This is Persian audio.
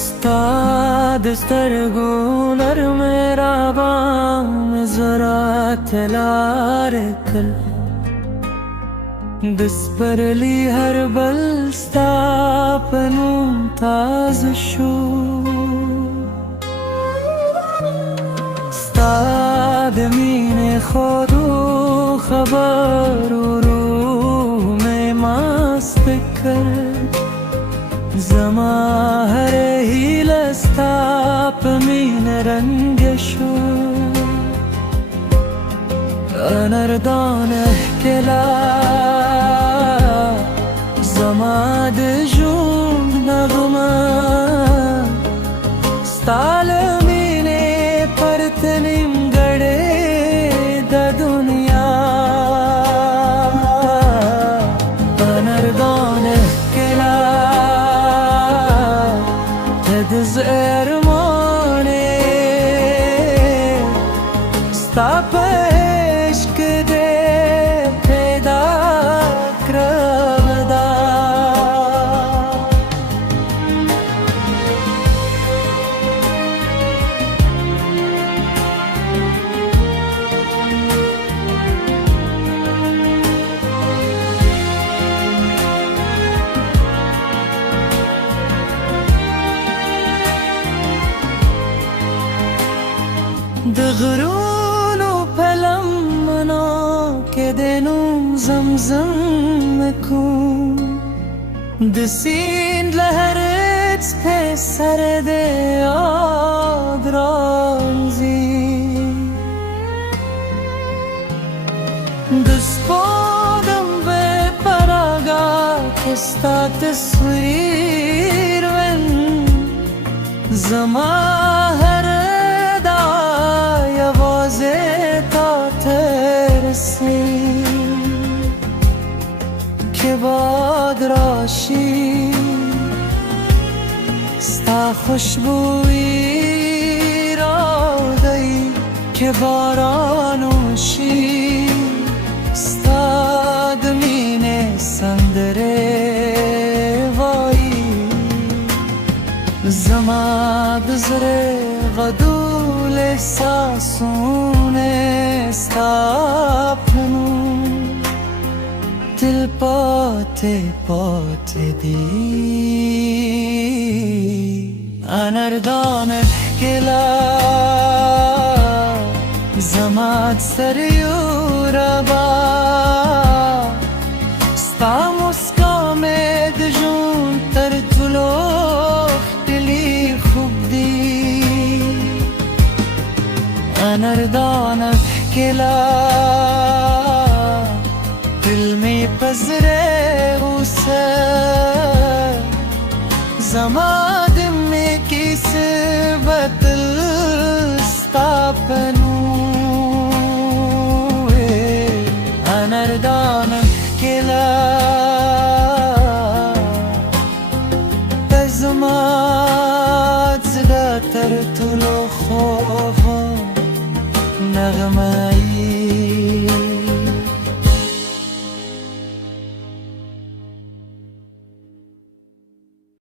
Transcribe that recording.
استاد سترګو نرمه رابان زرا تلار کل دسپرلی هر بل ستا پنوم تاز شو ستا د مینې خودو خبرو روح میں مست کرد زما هر هیله ستا په مینه رنګ شو انردان ښکلا زما د ژوند نغمه ستا له مینې پرته نیمګړې د دنیا انردان ښکلا ته د زړه ارمانې ستا په عشق دې پیدا کړم دا د غرونو په لمنو کې د نوم زمزم کوم د سیند له هر څپې سره د یاد راځي د سپوږم په راګه کې ستا تصویر وین زما هر که باد راشی ستا خوشبویی را دی که باران وشی ستا د مینې سندرې وایي زما د زړه غدول احساسونه ستا په نوم تل پاتې پاتې دي انردان ښکلا زما د سریو ربا ستا مسکا مې د ژوند تر ټولو ښکلي خوب دی انردان ښکلا دل می پزره اوسه زما د می کیسه بدل ستا په نوم انردان ښکلا ته زما د زړه تر ټولو خوږه نغمه